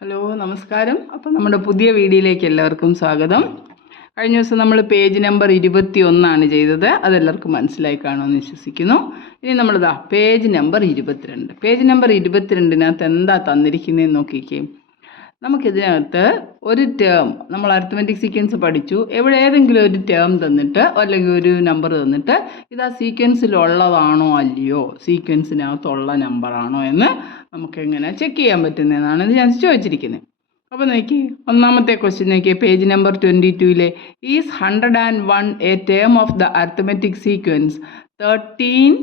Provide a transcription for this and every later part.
Hello നമസ്കാരം. അപ്പോൾ നമ്മുടെ പുതിയ വീഡിയോയിലേക്ക് എല്ലാവർക്കും സ്വാഗതം. കഴിഞ്ഞ ദിവസം നമ്മൾ പേജ് നമ്പർ 21 ചെയ്തത്. അതെല്ലാവർക്കും മനസ്സിലായി കാണുമെന്ന് വിശ്വസിക്കുന്നു. ഇനി നമ്മളിതാ പേജ് നമ്പർ 22. പേജ് നമ്പർ 22-നകത്ത് എന്താ തന്നിരിക്കുന്നതെന്ന് നോക്കിക്കേ. നമുക്കിതിനകത്ത് ഒരു ടേം, നമ്മൾ അരിത്മെറ്റിക് സീക്വൻസ് പഠിച്ചു, ഏതെങ്കിലും ഒരു ടേം തന്നിട്ട് അല്ലെങ്കിൽ ഒരു നമ്പർ തന്നിട്ട് ഇത് ആ സീക്വൻസിലുള്ളതാണോ അല്ലയോ, സീക്വൻസിനകത്തുള്ള നമ്പറാണോ എന്ന് നമുക്ക് എങ്ങനെ ചെക്ക് ചെയ്യാൻ പറ്റുന്നതെന്നാണ് ഇത് ഞാൻ ചോദിച്ചിരിക്കുന്നത്. അപ്പോൾ നോക്കി ഒന്നാമത്തെ ക്വസ്റ്റ്യൻ നോക്കിയേ. പേജ് നമ്പർ 22-ലെ is 101 a term of the arithmetic sequence 13,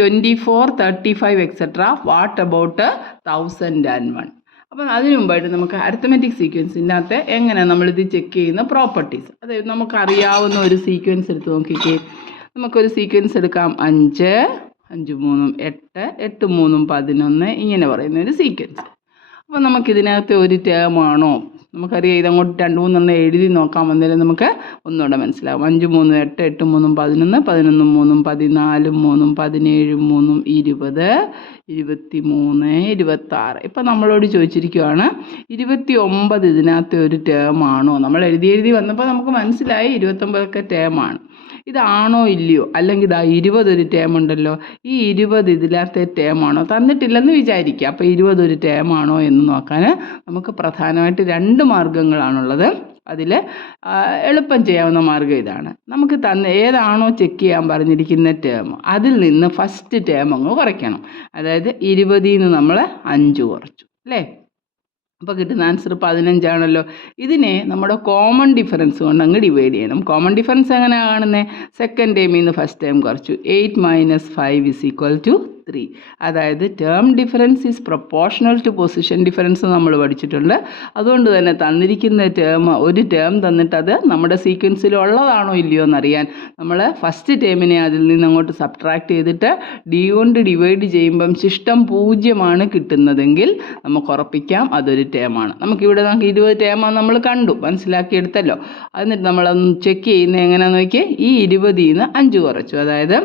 24, 35 etcetera. What about 1001? അപ്പം അതിനു മുമ്പായിട്ട് നമുക്ക് അരിത്മെറ്റിക് സീക്വൻസിൻ്റെ അകത്ത് എങ്ങനെ നമ്മളിത് ചെക്ക് ചെയ്യുന്ന പ്രോപ്പർട്ടീസ്, അതായത് നമുക്കറിയാവുന്ന ഒരു സീക്വൻസ് എടുത്ത് നോക്കിക്കേ. നമുക്കൊരു സീക്വൻസ് എടുക്കാം. 5, 5 3 8, 8 3 11 ഇങ്ങനെ പറയുന്ന ഒരു സീക്വൻസ്. അപ്പോൾ നമുക്കിതിനകത്ത് ഒരു ടേം ആണോ, നമുക്കറിയാം. ഇതങ്ങോട്ട് 2 3 എഴുതി നോക്കാൻ വന്നാലും നമുക്ക് ഒന്നുകൂടെ മനസ്സിലാവും. 5 3 8, 8 3 11, 11 3 14 3 17 3 20, 23, 26. ഇപ്പം നമ്മളോട് ചോദിച്ചിരിക്കുകയാണ് 29 ഇതിനകത്ത് ഒരു ടേം ആണോ. നമ്മൾ എഴുതി വന്നപ്പോൾ നമുക്ക് മനസ്സിലായി 29 ടേമാണ്. ഇതാണോ ഇല്ലയോ, അല്ലെങ്കിൽ ഇതാ 20 ഒരു ടേം ഉണ്ടല്ലോ, ഈ 20 ഇതിനകത്തെ ടേമാണോ. തന്നിട്ടില്ലെന്ന് വിചാരിക്കുക. അപ്പോൾ 20 ഒരു ടേമാണോ എന്ന് നോക്കാൻ നമുക്ക് പ്രധാനമായിട്ട് 2 മാർഗ്ഗങ്ങളാണുള്ളത്. അതിൽ എളുപ്പം ചെയ്യാവുന്ന മാർഗ്ഗം ഇതാണ്. നമുക്ക് ഏതാണോ ചെക്ക് ചെയ്യാൻ പറഞ്ഞിരിക്കുന്ന ടേം, അതിൽ നിന്ന് ഫസ്റ്റ് ടേം അങ്ങ് കുറയ്ക്കണം. അതായത് 20-ൽ നിന്ന് നമ്മൾ 5 കുറച്ചു അല്ലേ. അപ്പോൾ കിട്ടുന്ന ആൻസർ 15 ആണല്ലോ. ഇതിനെ നമ്മുടെ കോമൺ ഡിഫറൻസ് കൊണ്ട് അങ്ങ് ഡിവൈഡ് ചെയ്യണം. കോമൺ ഡിഫറൻസ് എങ്ങനെയാണ് കാണുന്നത്? സെക്കൻഡ് ടേമിൽ നിന്ന് ഫസ്റ്റ് ടേം കുറച്ചു. 8 - 5 = 3. അതായത് term difference is proportional to position difference നമ്മൾ പഠിച്ചിട്ടുണ്ട്. അതുകൊണ്ട് തന്നെ തന്നിരിക്കുന്ന ഒരു ടേം തന്നിട്ട് അത് നമ്മുടെ സീക്വൻസിൽ ഉള്ളതാണോ ഇല്ലയോ എന്നറിയാൻ നമ്മൾ ഫസ്റ്റ് ടേമിനെ അതിൽ നിന്ന് അങ്ങോട്ട് സബ്ട്രാക്ട് ചെയ്തിട്ട് ഡി കൊണ്ട് ഡിവൈഡ് ചെയ്യുമ്പം ശിഷ്ടം 0 കിട്ടുന്നതെങ്കിൽ നമുക്ക് ഉറപ്പിക്കാം അതൊരു ടേമാണ്. നമുക്കിവിടെ 20 ടേമാണ് നമ്മൾ കണ്ടു, മനസ്സിലാക്കിയെടുത്തല്ലോ. എന്നിട്ട് നമ്മളൊന്ന് ചെക്ക് ചെയ്യുന്നത് എങ്ങനെയാണെന്ന് നോക്കിയേ. ഈ 20-ൽ നിന്ന് 5 കുറച്ചു, അതായത്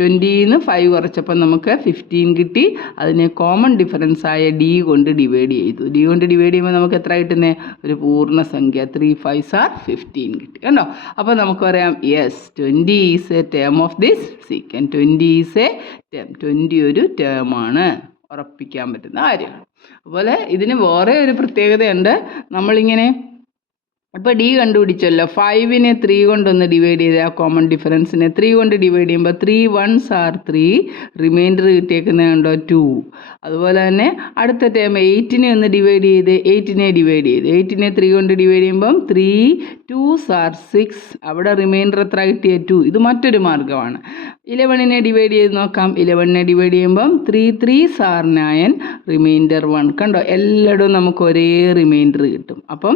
20-ൽ നിന്ന് 5 കുറച്ചപ്പോൾ നമുക്ക് 15 കിട്ടി. അതിനെ കോമൺ ഡിഫറൻസ് ആയ ഡി കൊണ്ട് ഡിവൈഡ് ചെയ്തു. ഡി കൊണ്ട് ഡിവൈഡ് ചെയ്യുമ്പോൾ നമുക്ക് എത്ര കിട്ടുന്നത്? ഒരു പൂർണ്ണസംഖ്യ 3 5s are 15 കിട്ടി. കണ്ടോ? അപ്പോൾ നമുക്ക് പറയാം yes 20 is A term of this sequence. 20 is A term. 20 ഒരു ടേമാണ്, ഉറപ്പിക്കാൻ പറ്റുന്ന കാര്യമാണ്. അതുപോലെ ഇതിന് വേറെ ഒരു പ്രത്യേകതയുണ്ട്. നമ്മളിങ്ങനെ ഇപ്പോൾ ഡി കണ്ടുപിടിച്ചല്ലോ. 5-നെ 3 കൊണ്ടൊന്ന് ഡിവൈഡ് ചെയ്ത് ആ കോമൺ ഡിഫറൻസിനെ 3 കൊണ്ട് ഡിവൈഡ് ചെയ്യുമ്പോൾ 3 1s are 3, റിമൈൻഡർ കിട്ടിയേക്കുന്നതുണ്ടോ 2. അതുപോലെ തന്നെ അടുത്ത ടേം 8-നെ ഒന്ന് ഡിവൈഡ് ചെയ്ത് 8-നെ ഡിവൈഡ് ചെയ്ത് 8-നെ 3 കൊണ്ട് ഡിവൈഡ് ചെയ്യുമ്പം 3 2s are 6, അവിടെ റിമൈൻഡർ എത്ര കിട്ടിയ 2. ഇത് മറ്റൊരു മാർഗ്ഗമാണ്. 11-നെ ഡിവൈഡ് ചെയ്ത് നോക്കാം. 11-നെ ഡിവൈഡ് ചെയ്യുമ്പം 3 3s are 9, റിമൈൻഡർ 1. കണ്ടോ? എല്ലായിടവും നമുക്ക് ഒരേ റിമൈൻഡർ കിട്ടും. അപ്പം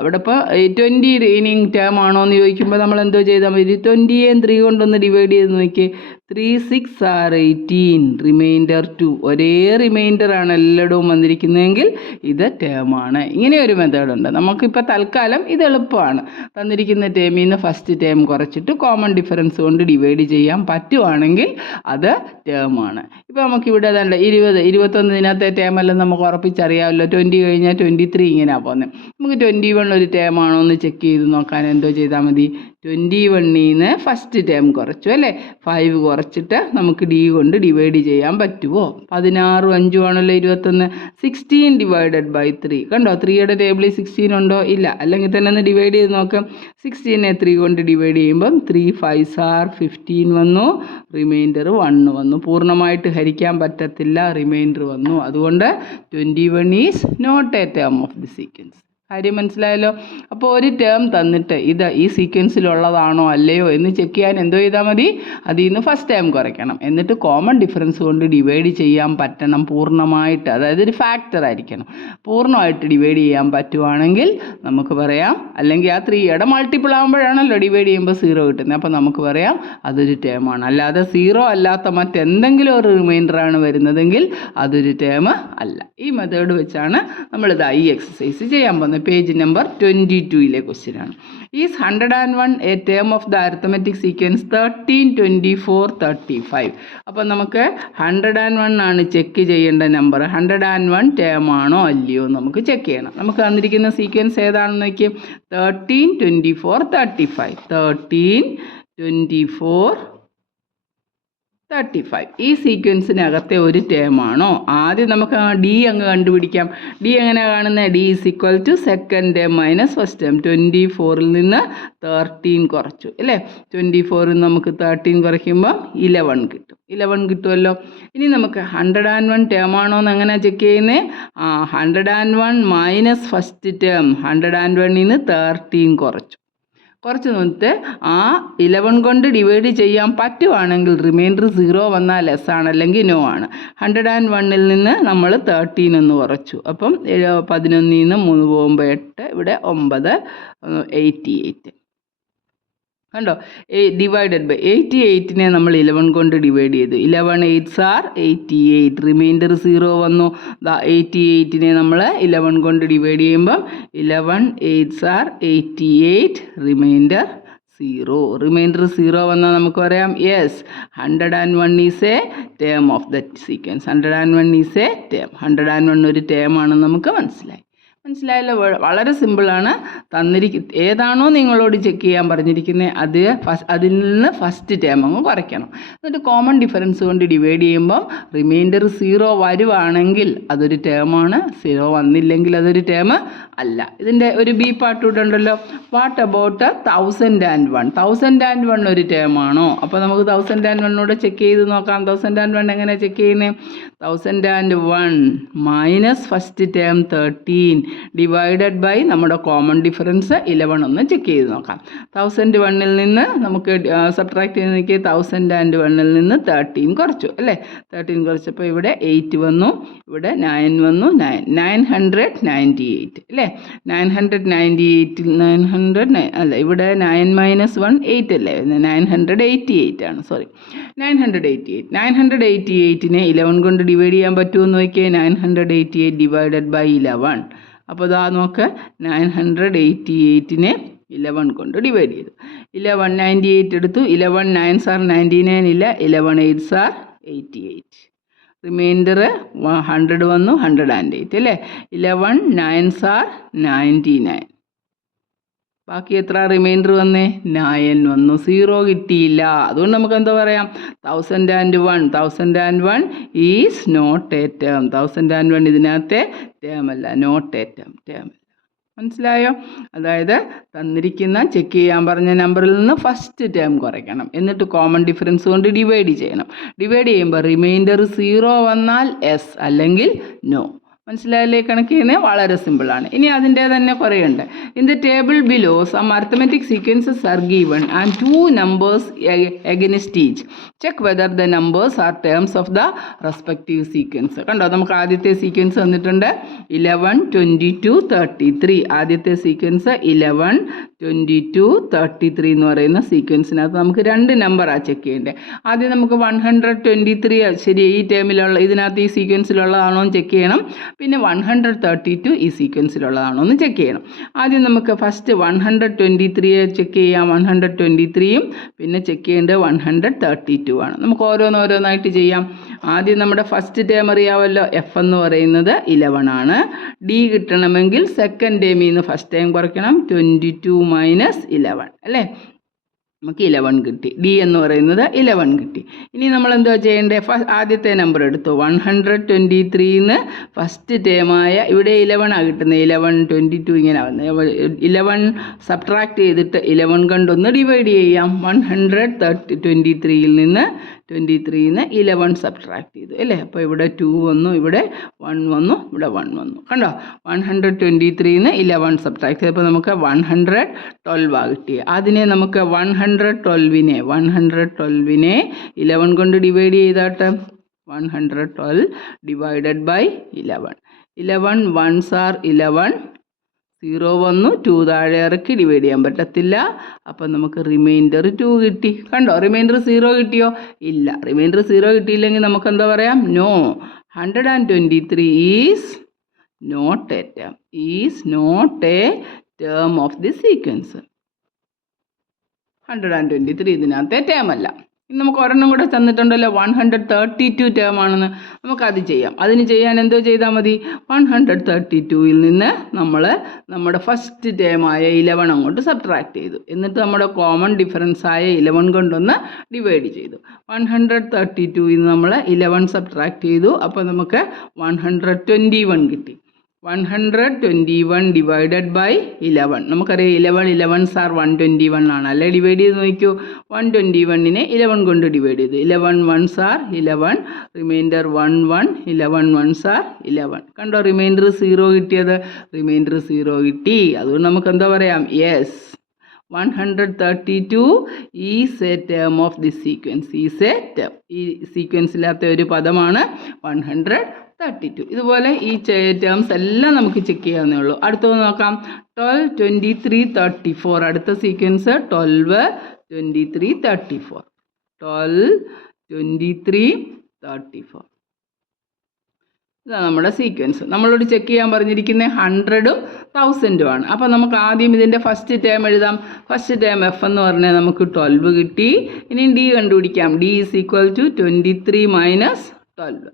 അവിടെ ഇപ്പോൾ 20 റിമൈനിങ് ടേം ആണോ എന്ന് ചോദിക്കുമ്പോൾ നമ്മൾ എന്തോ ചെയ്താൽ മതി? 20-യെ 3 കൊണ്ടൊന്ന് ഡിവൈഡ് ചെയ്ത് നോക്കി. 3 6 are 18, റിമൈൻഡർ 2. ഒരേ റിമൈൻഡറാണ് എല്ലായിടവും വന്നിരിക്കുന്നതെങ്കിൽ ഇത് ടേമാണ്. ഇങ്ങനെ ഒരു മെത്തേഡുണ്ട്. നമുക്കിപ്പോൾ തൽക്കാലം ഇത് എളുപ്പമാണ്. തന്നിരിക്കുന്ന ടേമിൽ നിന്ന് ഫസ്റ്റ് ടേം കുറച്ചിട്ട് കോമൺ ഡിഫറൻസ് കൊണ്ട് ഡിവൈഡ് ചെയ്യാൻ പറ്റുവാണെങ്കിൽ അത് ടേമാണ്. ഇപ്പോൾ നമുക്കിവിടെ തന്നെ 20 21 ഇതിനകത്തെ ടേമെല്ലാം നമുക്ക് ഉറപ്പിച്ചറിയാമല്ലോ. 20 കഴിഞ്ഞാൽ 23 ഇങ്ങനെയാണ് പോകുന്നത്. നമുക്ക് 21 ഒരു ടേമാണോ എന്ന് ചെക്ക് ചെയ്ത് നോക്കാൻ എന്തോ ചെയ്താൽ മതി? 21-ൽ നിന്ന് ഫസ്റ്റ് ടേം കുറച്ചു അല്ലേ. 5 കുറച്ചിട്ട് നമുക്ക് ഡി കൊണ്ട് ഡിവൈഡ് ചെയ്യാൻ പറ്റുമോ? 16 5 ആണല്ലോ 21. 16 / 3. കണ്ടോ? 3യുടെ ടേബിളിൽ 16 ഉണ്ടോ? ഇല്ല. അല്ലെങ്കിൽ തന്നെ ഒന്ന് ഡിവൈഡ് ചെയ്ത് നോക്കാം. 16-നെ 3 കൊണ്ട് ഡിവൈഡ് ചെയ്യുമ്പം 3 5s are 15 വന്നു, റിമൈൻഡർ 1 വന്നു. പൂർണ്ണമായിട്ട് ഹരിക്കാൻ പറ്റത്തില്ല, റിമൈൻഡർ വന്നു. അതുകൊണ്ട് 21 is not a term of the sequence. കാര്യം മനസ്സിലായല്ലോ. അപ്പോൾ ഒരു ടേം തന്നിട്ട് ഇത് ഈ സീക്വൻസിലുള്ളതാണോ അല്ലയോ എന്ന് ചെക്ക് ചെയ്യാൻ എന്തോ ചെയ്താൽ മതി? അതിൽ നിന്ന് ഫസ്റ്റ് ടേം കുറയ്ക്കണം. എന്നിട്ട് കോമൺ ഡിഫറൻസ് കൊണ്ട് ഡിവൈഡ് ചെയ്യാൻ പറ്റണം പൂർണ്ണമായിട്ട്. അതായത് ഒരു ഫാക്ടർ ആയിരിക്കണം. പൂർണ്ണമായിട്ട് ഡിവൈഡ് ചെയ്യാൻ പറ്റുവാണെങ്കിൽ നമുക്ക് പറയാം, അല്ലെങ്കിൽ ആ 3യുടെ മൾട്ടിപ്പിൾ ആകുമ്പോഴാണല്ലോ ഡിവൈഡ് ചെയ്യുമ്പോൾ 0 കിട്ടുന്നത്. അപ്പോൾ നമുക്ക് പറയാം അതൊരു ടേമാണ്. അല്ലാതെ 0 അല്ലാത്ത മറ്റെന്തെങ്കിലും ഒരു റിമൈൻഡറാണ് വരുന്നതെങ്കിൽ അതൊരു ടേം അല്ല. ഈ മെത്തേഡ് വെച്ചാണ് നമ്മളിത് ഈ എക്സസൈസ് ചെയ്യാൻ പോകുന്നത്. പേജ് നമ്പർ 22 ക്വസ്റ്റ്യനാണ്. Is 101 a term of the arithmetic sequence 13, 24, 35. അപ്പോൾ നമുക്ക് 101 ആണ് ചെക്ക് ചെയ്യേണ്ട നമ്പർ. 101 ടേം ആണോ അല്ലയോ നമുക്ക് ചെക്ക് ചെയ്യണം. നമുക്ക് തന്നിരിക്കുന്ന സീക്വൻസ് ഏതാണെന്ന് നോക്കിയാൽ 13, 24, 35. 13, 24, 35 ഈ സീക്വൻസിനകത്തെ ഒരു ടേം ആണോ? ആദ്യം നമുക്ക് ഡി അങ്ങ് കണ്ടുപിടിക്കാം. ഡി എങ്ങനെ കാണുന്നത്? D is equal to second term minus first term. 24ൽ നിന്ന് 13 കുറച്ചു അല്ലേ? 24ൽ നമുക്ക് 13 കുറയ്ക്കുമ്പോൾ 11 കിട്ടും. 11 കിട്ടുമല്ലോ. ഇനി നമുക്ക് 101 ടേം ആണോ എന്ന് എങ്ങനെ ചെക്ക് ചെയ്യുന്നത്? 101 മൈനസ് ഫസ്റ്റ് ടേം. 101ൽ നിന്ന് 13 കുറച്ച് നോക്കിയിട്ട് ആ 11 കൊണ്ട് ഡിവൈഡ് ചെയ്യാൻ പറ്റുവാണെങ്കിൽ റിമൈൻഡർ 0 വന്നാൽ ലെസ് ആണ്, അല്ലെങ്കിൽ നോ ആണ്. 101ൽ നിന്ന് നമ്മൾ 13 ഒന്ന് കുറച്ചു. അപ്പം 11ൽ നിന്ന് 3 പോകുമ്പോൾ 8, ഇവിടെ 9, 88 കണ്ടോ? ഡിവൈഡഡ് ബൈ 88നെ നമ്മൾ 11 കൊണ്ട് ഡിവൈഡ് ചെയ്തു. 11 8s are 88. റിമൈൻഡർ 0 വന്നു. 88നെ നമ്മൾ 11 കൊണ്ട് ഡിവൈഡ് ചെയ്യുമ്പം 11 8s are 88. റിമൈൻഡർ 0. റിമൈൻഡർ 0 വന്നാൽ നമുക്ക് പറയാം yes 101 is A term of that sequence. 101 is A term. 101 ഒരു ടേം ആണെന്ന് നമുക്ക് മനസ്സിലായല്ലോ. വളരെ സിമ്പിളാണ്. ഏതാണോ നിങ്ങളോട് ചെക്ക് ചെയ്യാൻ പറഞ്ഞിരിക്കുന്നത് അതിൽ നിന്ന് ഫസ്റ്റ് ടേം അങ്ങ് കുറയ്ക്കണം. എന്നിട്ട് കോമൺ ഡിഫറൻസ് കൊണ്ട് ഡിവൈഡ് ചെയ്യുമ്പം റിമൈൻഡർ 0 വരുവാണെങ്കിൽ അതൊരു ടേമാണ്, 0 വന്നില്ലെങ്കിൽ അതൊരു ടേം അല്ല. ഇതിൻ്റെ ഒരു ബി പാർട്ട് ഇവിടെ ഉണ്ടല്ലോ. What about 1001? 1001 ഒരു ടേം ആണോ? അപ്പോൾ നമുക്ക് 1001 ചെക്ക് ചെയ്ത് നോക്കാം. 1001 എങ്ങനെ ചെക്ക് ചെയ്യുന്നത്? 1001 minus first term 13 divided by നമ്മുടെ കോമൺ ഡിഫറൻസ് 11 ഒന്ന് ചെക്ക് ചെയ്ത് നോക്കാം. 1001ൽ നിന്ന് നമുക്ക് സബ്ട്രാക്ട് ചെയ്ത് നോക്കി. 1001ൽ നിന്ന് 13 കുറച്ചു അല്ലേ? 13 കുറച്ചപ്പോൾ ഇവിടെ 8 വന്നു, ഇവിടെ 9 വന്നു. 998 അല്ലേ? 998 അല്ല, ഇവിടെ 9 മൈനസ് 1 8 അല്ലേ? 988 ആണ്. സോറി, 988നെ 11 കൊണ്ട് ഡിവൈഡ് ചെയ്യാൻ പറ്റുമെന്ന് നോക്കിയാൽ 988 ഡിവൈഡഡ് ബൈ 11. അപ്പോൾ ഇതാ നോക്ക്, 988നെ 11 കൊണ്ട് ഡിവൈഡ് ചെയ്തു. 11 98 എടുത്തു. 11 9s are 99 ഇല്ല. 11 8s are 88. റിമൈൻഡർ 100 വന്നു, 108 അല്ലേ? 11 9s are 99. ബാക്കി എത്ര റിമൈൻഡർ വന്നേ? 9 വന്നു. 0 കിട്ടിയില്ല. അതുകൊണ്ട് നമുക്ക് എന്താ പറയാം? 1001 ഈസ് നോട്ട് എ ടേം. 1001 ഇതിനകത്തെ ടേം അല്ല, നോട്ട് എ ടേം. മനസ്സിലായോ? അതായത് തന്നിരിക്കുന്ന ചെക്ക് ചെയ്യാൻ പറഞ്ഞ നമ്പറിൽ നിന്ന് ഫസ്റ്റ് ടേം കുറയ്ക്കണം, എന്നിട്ട് കോമൺ ഡിഫറൻസ് കൊണ്ട് ഡിവൈഡ് ചെയ്യണം. ഡിവൈഡ് ചെയ്യുമ്പോൾ റിമൈൻഡർ 0 വന്നാൽ എസ്, അല്ലെങ്കിൽ നോ. മനസ്സിലായില്ലേ? കണക്ക് ചെയ്യുന്നത് വളരെ സിമ്പിളാണ്. ഇനി അതിൻ്റെ തന്നെ കുറേ ഉണ്ട്. In the table below some arithmetic sequences are given and 2 numbers against each. Check whether the numbers are terms of the respective sequence. കണ്ടോ? നമുക്ക് ആദ്യത്തെ സീക്വൻസ് തന്നിട്ടുണ്ട് 11 22 33. ആദ്യത്തെ സീക്വൻസ് 11 22 33 എന്ന് പറയുന്ന സീക്വൻസിനകത്ത് നമുക്ക് 2 നമ്പറാണ് ചെക്ക് ചെയ്യേണ്ടത്. ആദ്യം നമുക്ക് 123 ശരി ഈ ടേമിലുള്ള ഇതിനകത്ത് ഈ സീക്വൻസിലുള്ളതാണോ എന്ന് ചെക്ക് ചെയ്യണം. പിന്നെ 132 ഈ സീക്വൻസിലുള്ളതാണോ എന്ന് ചെക്ക് ചെയ്യണം. ആദ്യം നമുക്ക് ഫസ്റ്റ് 123 ചെക്ക് ചെയ്യാം. 123യും പിന്നെ ചെക്ക് ചെയ്യേണ്ടത് 132 ആണ്. നമുക്ക് ഓരോന്നായിട്ട് ചെയ്യാം. ആദ്യം നമ്മുടെ ഫസ്റ്റ് ടേം അറിയാമല്ലോ, എഫ് എന്ന് പറയുന്നത് 11 ആണ്. ഡി കിട്ടണമെങ്കിൽ സെക്കൻഡ് ടേമിൽ നിന്ന് ഫസ്റ്റ് ടൈം കുറയ്ക്കണം. 22 മൈനസ് 11 അല്ലേ? നമുക്ക് 11 കിട്ടി. ഡി എന്ന് പറയുന്നത് 11 കിട്ടി. ഇനി നമ്മൾ എന്താ ചെയ്യേണ്ടത്? ആദ്യത്തെ നമ്പർ എടുത്തു. 123ന്ന് ഫസ്റ്റ് ടേമായ ഇവിടെ 11 കിട്ടുന്നത്. 11 22 ഇങ്ങനെ ആവുന്നത്. 11 സബ്ട്രാക്ട് ചെയ്തിട്ട് 11 കൊണ്ടൊന്ന് ഡിവൈഡ് ചെയ്യാം. 123ൽ നിന്ന് 11 സബ്ട്രാക്ട് ചെയ്തു അല്ലേ? അപ്പോൾ ഇവിടെ 2 വന്നു, ഇവിടെ 1 വന്നു, ഇവിടെ 1 വന്നു. കണ്ടോ? 123ന്ന് 11 സബ്ട്രാക്ട് ചെയ്തപ്പോൾ നമുക്ക് 112 കിട്ടിയത്. അതിനെ നമുക്ക് 112നെ 11 കൊണ്ട് divide ചെയ്താട്ട് 112 divided by 11. 11 1s are 11. 0 വന്നു, 2 താഴെ ഇറക്കി ഡിവൈഡ് ചെയ്യാൻ പറ്റത്തില്ല. അപ്പം നമുക്ക് റിമൈൻഡർ 2 കിട്ടി. കണ്ടോ? റിമൈൻഡർ 0 കിട്ടിയോ? ഇല്ല. റിമൈൻഡർ 0 കിട്ടിയില്ലെങ്കിൽ നമുക്ക് എന്താ പറയാം? No. 123 is not a term. Is not a term of the sequence. 123 ഇതിനകത്തെ ടേം അല്ല. ഇനി നമുക്ക് ഒരെണ്ണം കൂടെ തന്നിട്ടുണ്ടല്ലോ 132 ടേം ആണെന്ന്. നമുക്കത് ചെയ്യാം. അതിന് ചെയ്യാൻ എന്തോ ചെയ്താൽ മതി, 132ൽ നിന്ന് നമ്മൾ നമ്മുടെ ഫസ്റ്റ് ടേമായ 11 അങ്ങോട്ട് സബ്ട്രാക്ട് ചെയ്തു. എന്നിട്ട് നമ്മുടെ കോമൺ ഡിഫറൻസ് ആയ 11 കൊണ്ടൊന്ന് ഡിവൈഡ് ചെയ്തു. 132ൽ നിന്ന് നമ്മൾ 11 സബ്ട്രാക്ട് ചെയ്തു. അപ്പോൾ നമുക്ക് 121 കിട്ടി. 121 ഡിവൈഡഡ് ബൈ 11. നമുക്കറിയാം 11s ആർ 121 ആണ് അല്ലേ. ഡിവൈഡ് ചെയ്ത് നോക്കൂ. 121നെ 11 കൊണ്ട് ഡിവൈഡ് ചെയ്തു. 11 1s R 11, reminder 1 1, 11 1s R 11. കണ്ടോ റിമൈൻഡർ 0 കിട്ടിയത്. റിമൈൻഡർ 0 കിട്ടി. അതുകൊണ്ട് നമുക്ക് എന്താ പറയാം, yes 132 is A term of the sequence. Is A term. ഈ സീക്വൻസിലാത്ത ഒരു പദമാണ് 132. ഇതുപോലെ ഈ ടേംസ് എല്ലാം നമുക്ക് ചെക്ക് ചെയ്യാവുന്നേ ഉള്ളൂ. അടുത്തത് നോക്കാം. 12 23 34. അടുത്ത സീക്വൻസ് 12 23 34. 12 23 34. ഇതാണ് നമ്മുടെ സീക്വൻസ്. നമ്മളോട് ചെക്ക് ചെയ്യാൻ പറഞ്ഞിരിക്കുന്നത് 100ഉം 1000ഉം ആണ്. അപ്പോൾ നമുക്ക് ആദ്യം ഇതിൻ്റെ ഫസ്റ്റ് ടേം എഴുതാം. ഫസ്റ്റ് ടേം എഫ് എന്ന് പറഞ്ഞാൽ നമുക്ക് 12 കിട്ടി. ഇനി ഡി കണ്ടുപിടിക്കാം. D is equal to 23 minus 12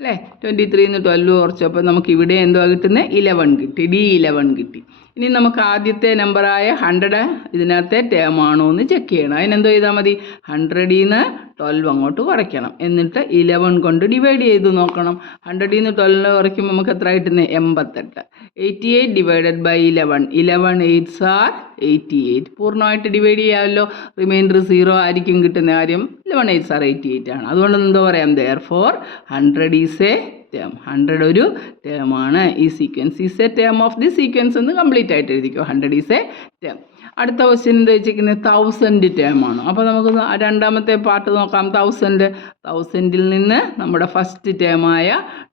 അല്ലേ. 23 നിന്ന് 12 കുറച്ചപ്പോൾ നമുക്ക് ഇവിടെ എന്തോ കിട്ടുന്നത്, 11 കിട്ടി. ഡി 11 കിട്ടി. ഇനി നമുക്ക് ആദ്യത്തെ നമ്പറായ 100 ഇതിനകത്തെ ടേം ആണോ എന്ന് ചെക്ക് ചെയ്യണം. അതിനെന്തോ ചെയ്താൽ മതി, 100ൽ നിന്ന് 12 അങ്ങോട്ട് കുറയ്ക്കണം. എന്നിട്ട് 11 കൊണ്ട് ഡിവൈഡ് ചെയ്ത് നോക്കണം. 100ൽ നിന്ന് 12 കുറയ്ക്കുമ്പോൾ നമുക്ക് എത്ര കിട്ടുന്നത്, 88. 88 ഡിവൈഡഡ് ബൈ 11. 11 8s R 88. പൂർണ്ണമായിട്ട് ഡിവൈഡ് ചെയ്യാമല്ലോ. റിമൈൻഡർ 0 ആയിരിക്കും കിട്ടുന്ന കാര്യം. 11 8s ആർ 88 ആണ്. അതുകൊണ്ട് എന്തോ പറയാം, therefore 100 ഈസ് എ ടേം. 100 ഒരു ടേം ആണ്. ഈ sequence is A term of the sequence എന്ന് കംപ്ലീറ്റ് ആയിട്ട് എഴുതിക്കോ. 100 ഈസ് എ ടേം. അടുത്ത ക്വസ്റ്റ്യൻ എന്താ വെച്ചിരിക്കുന്നത്, 1000 ടേം ആണ്. അപ്പോൾ നമുക്ക് രണ്ടാമത്തെ പാർട്ട് നോക്കാം. 1000ൽ നിന്ന് നമ്മുടെ ഫസ്റ്റ് ടേമായ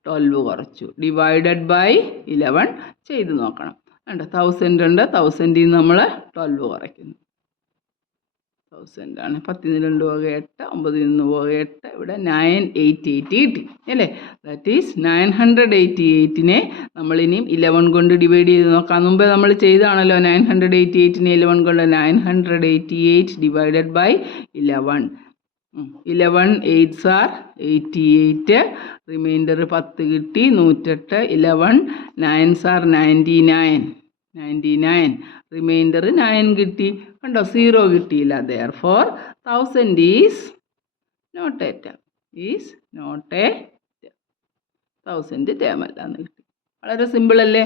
12 കുറച്ചു. ഡിവൈഡഡ് ബൈ 11 ചെയ്ത് നോക്കണം. ഉണ്ട് 1000 ഉണ്ട്. 1000ൽ നിന്ന് നമ്മൾ 12 കുറയ്ക്കുന്നു. 1000 ആണ്. 10 നിന്ന് 2 പോകെ 8, 9 നിന്ന് പോകെ 8. ഇവിടെ 988 കിട്ടി അല്ലേ. ദാറ്റ് ഈസ് 988നെ നമ്മളിനിയും 11 കൊണ്ട് ഡിവൈഡ് ചെയ്ത് നോക്കാം. മുമ്പേ നമ്മൾ ചെയ്താണല്ലോ 988നെ 11 കൊണ്ട്. 988 divided by 11. 11 8s R 88. Reminder 10 കിട്ടി. 108. 11 9s ആർ 99. റിമൈൻഡർ 9 കിട്ടി. കണ്ടോ 0 കിട്ടിയില്ല. therefore 1000 is not a term. Is not a term. 1000 term അല്ല എന്ന് കിട്ടി. വളരെ സിമ്പിൾ അല്ലേ.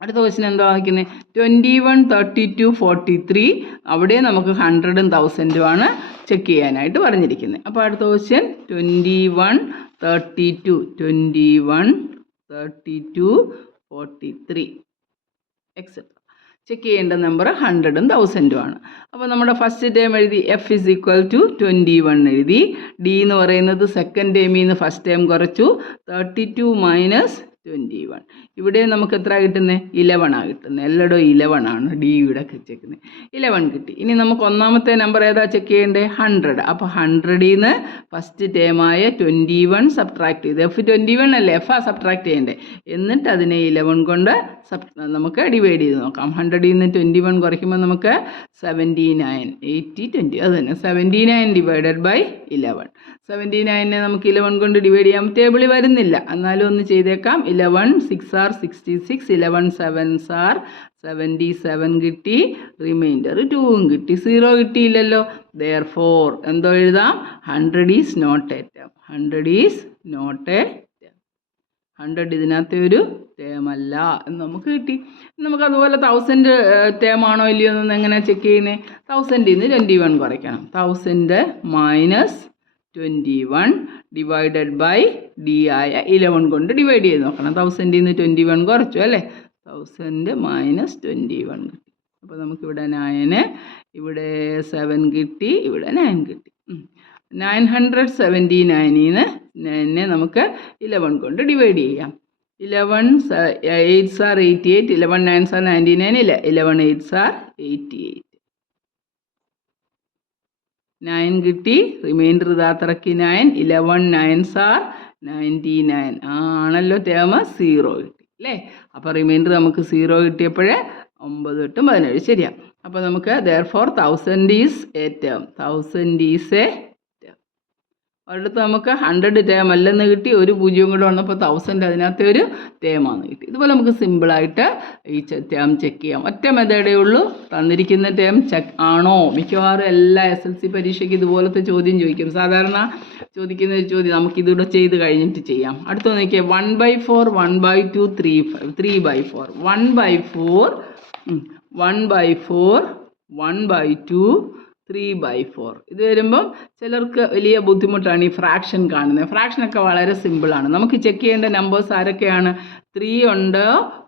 അടുത്ത ക്വസ്റ്റ്യൻ എന്താ വായിക്കുന്നത്, 21 32 43. അവിടെ നമുക്ക് 100ഉം 1000ഉം ആണ് ചെക്ക് ചെയ്യാനായിട്ട് പറഞ്ഞിരിക്കുന്നത്. അപ്പോൾ അടുത്ത ക്വസ്റ്റ്യൻ 21 32 43 എക്സെട്ര. ചെക്ക് ചെയ്യേണ്ട നമ്പർ 100ഉം 1000ഉം ആണ്. അപ്പോൾ നമ്മുടെ ഫസ്റ്റ് ടേം എഴുതി. എഫ് ഇസ് ഈക്വൽ ടു 21 എഴുതി. ഡി എന്ന് പറയുന്നത് സെക്കൻഡ് ടേമിൽ നിന്ന് ഫസ്റ്റ് ടേം കുറച്ചു. 32 മൈനസ് 21. ഇവിടെ നമുക്ക് എത്ര കിട്ടുന്നത്, 11 ആണ് കിട്ടുന്നത്. എല്ലായിടും 11 ആണ്. ഡി ഇവിടെ വെച്ചേക്കുന്നത് 11 കിട്ടി. ഇനി നമുക്ക് ഒന്നാമത്തെ നമ്പർ ഏതാ ചെക്ക് ചെയ്യേണ്ടത്, 100. അപ്പോൾ 100ൽ നിന്ന് ഫസ്റ്റ് ടേമായ 21 സബ്ട്രാക്ട് ചെയ്ത്. എഫ് 21 അല്ലേ, എഫ് ആ സബ്ട്രാക്ട് ചെയ്യേണ്ടത്. എന്നിട്ട് അതിനെ 11 കൊണ്ട് നമുക്ക് ഡിവൈഡ് ചെയ്ത് നോക്കാം. 100ൽ നിന്ന് 21 കുറയ്ക്കുമ്പോൾ നമുക്ക് 79 80 20. അത് തന്നെ 79 ഡിവൈഡഡ് ബൈ 11. 79നെ നമുക്ക് 11 കൊണ്ട് ഡിവൈഡ് ചെയ്യാം. ടേബിളിൽ വരുന്നില്ല, എന്നാലും ഒന്ന് ചെയ്തേക്കാം. 11 6 ആർ 66. 11 7s ആർ 77 കിട്ടി. റിമൈൻഡർ 2ഉം കിട്ടി. 0 കിട്ടിയില്ലല്ലോ. therefore എന്തോ എഴുതാം, 100 is not a term. 100 is not a term. 100 ഇതിനകത്തെ ഒരു ടേം അല്ല എന്ന് നമുക്ക് കിട്ടി. നമുക്ക് അതുപോലെ 1000 ടേം ആണോ ഇല്ലയോ എന്നൊന്ന് എങ്ങനെ ചെക്ക് ചെയ്യുന്നത്. 1000ൽ നിന്ന് 21 കുറയ്ക്കണം. 1000 മൈനസ് 21 ഡിവൈഡഡ് ബൈ ഡി ആയ 11 കൊണ്ട് ഡിവൈഡ് ചെയ്ത് നോക്കണം. 1000ൽ നിന്ന് 21 കുറച്ചു അല്ലേ. 1000 മൈനസ് 21 കിട്ടി. അപ്പോൾ നമുക്കിവിടെ 9, ഇവിടെ 7 കിട്ടി, ഇവിടെ 9 കിട്ടി. 979നെ 9നെ നമുക്ക് 11 കൊണ്ട് ഡിവൈഡ് ചെയ്യാം. 11 8s ആർ 88. 11 9s ആർ 99 ഇല്ല. 11 8s ആർ 88. 9 കിട്ടി. റിമൈൻഡർ ഇതാത്തിറക്കി 9. 11 9s ആർ 99 ആണല്ലോ ടേം 0 കിട്ടി അല്ലേ. അപ്പോൾ റിമൈൻഡർ നമുക്ക് 0 കിട്ടിയപ്പോഴേ 9 8 17 ശരിയാ. അപ്പോൾ നമുക്ക് therefore 1000 is A term. 1000 is A term. ഒരിടത്ത് നമുക്ക് 100 ടേം അല്ലെന്ന് കിട്ടി, ഒരു 0 കൂടെ വന്നപ്പോൾ 1000 അതിനകത്തെ ഒരു ടേമാണെന്ന് കിട്ടി. ഇതുപോലെ നമുക്ക് സിമ്പിളായിട്ട് ഈ ടേം ചെക്ക് ചെയ്യാം. ഒറ്റ മെത്തേഡേ ഉള്ളൂ. തന്നിരിക്കുന്ന ടേം ചെക്ക് ആണോ. മിക്കവാറും എല്ലാ SLC പരീക്ഷയ്ക്ക് ഇതുപോലത്തെ ചോദ്യം ചോദിക്കും. സാധാരണ ചോദിക്കുന്ന ഒരു ചോദ്യം നമുക്കിതിവിടെ ചെയ്ത് കഴിഞ്ഞിട്ട് ചെയ്യാം. അടുത്ത നോക്കിയാൽ 1/4 1/2 3/4 1/4 1/4 1/2 3/4. ഇത് വരുമ്പം ചിലർക്ക് വലിയ ബുദ്ധിമുട്ടാണ് ഈ ഫ്രാക്ഷൻ കാണുന്നത്. ഫ്രാക്ഷനൊക്കെ വളരെ സിമ്പിളാണ്. നമുക്ക് ചെക്ക് ചെയ്യേണ്ട നമ്പേഴ്സ് ആരൊക്കെയാണ്? 3 ഉണ്ട്,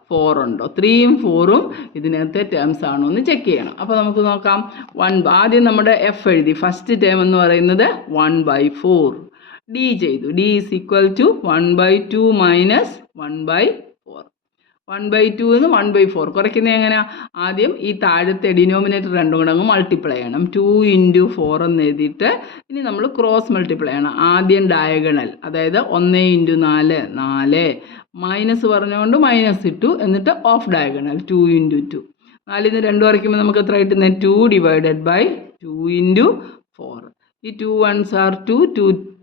4 ഉണ്ടോ. 3ഉം 4ഉം ഇതിനകത്തെ ടേംസ് ആണോ എന്ന് ചെക്ക് ചെയ്യണം. അപ്പോൾ നമുക്ക് നോക്കാം. ആദ്യം നമ്മുടെ F എഴുതി. ഫസ്റ്റ് ടേം എന്ന് പറയുന്നത് 1/4. D ചെയ്തു. D is equal to 1/2 minus 1/4. 1/2 എന്ന് 1/4 കുറയ്ക്കുന്നത് എങ്ങനെയാണ്? ആദ്യം ഈ താഴത്തെ ഡിനോമിനേറ്റർ രണ്ടും കൂടെ അങ്ങ് മൾട്ടിപ്ലൈ ചെയ്യണം. 2 × 4 എന്ന് എഴുതിയിട്ട് ഇനി നമ്മൾ ക്രോസ് മൾട്ടിപ്ലൈ ചെയ്യണം. ആദ്യം ഡയഗണൽ, അതായത് 1 × 4 4, മൈനസ് പറഞ്ഞുകൊണ്ട് മൈനസ് ഇട്ടു, എന്നിട്ട് ഓഫ് ഡയഗണൽ 2 × 2. 4 ന്ന് 2 കുറയ്ക്കുമ്പോൾ നമുക്ക് എത്ര കിട്ടുന്നത്? 2 / 2 × 4. ഈ 2 1s are 2,